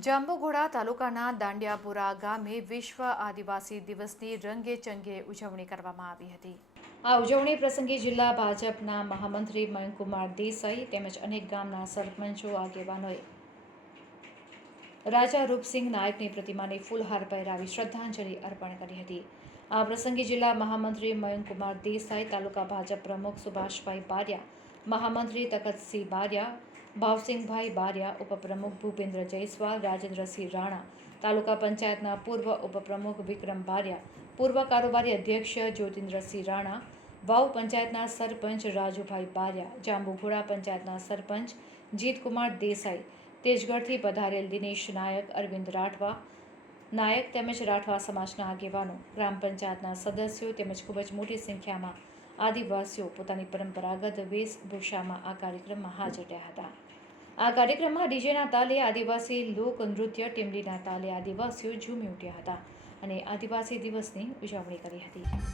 જાંબુઘોડા તાલુકાના દાંડિયાપુરા ગામે વિશ્વ આદિવાસી દિવસની રંગે ચંગે ઉજવણી કરવામાં આવી હતી. આ ઉજવણી પ્રસંગે જિલ્લા ભાજપના મહામંત્રી મયંકુમાર દેસાઈ તેમજ અનેક ગામના સરપંચો આગેવાનોએ રાજા રૂપસિંહ નાયકની પ્રતિમાને ફૂલહાર પહેરાવી શ્રદ્ધાંજલિ અર્પણ કરી હતી. આ પ્રસંગે જિલ્લા મહામંત્રી મયંકુમાર દેસાઈ, તાલુકા ભાજપ પ્રમુખ સુભાષભાઈ બારિયા, મહામંત્રી તખતસિંહ બારિયા, ભાવસિંહભાઈ બારિયા, ઉપપ્રમુખ ભૂપેન્દ્ર જયસ્વાલ, રાજેન્દ્રસિંહ રાણા, તાલુકા પંચાયતના પૂર્વ ઉપપ્રમુખ વિક્રમ બારિયા, પૂર્વ કારોબારી અધ્યક્ષ જ્યોતિન્દ્રસિંહ રાણા, વાવ પંચાયતના સરપંચ રાજુભાઈ બારિયા, જાંબુઘોડા પંચાયતના સરપંચ જીતકુમાર દેસાઈ તેજગઢથી પધારેલ દિનેશ નાયક, અરવિંદ રાઠવા, નાયક તેમજ રાઠવા સમાજના આગેવાનો, ગ્રામ પંચાયતના સદસ્યો તેમજ ખૂબ જ મોટી સંખ્યામાં આદિવાસીઓ પોતાની પરંપરાગત વેશભૂષામાં આ કાર્યક્રમમાં હાજર રહ્યા હતા. આ કાર્યક્રમમાં ડીજેના તાલે આદિવાસી લોક નૃત્ય ટીમલીના તાલે આદિવાસીઓ ઝૂમી ઉઠ્યા હતા અને આદિવાસી દિવસની ઉજવણી કરી હતી.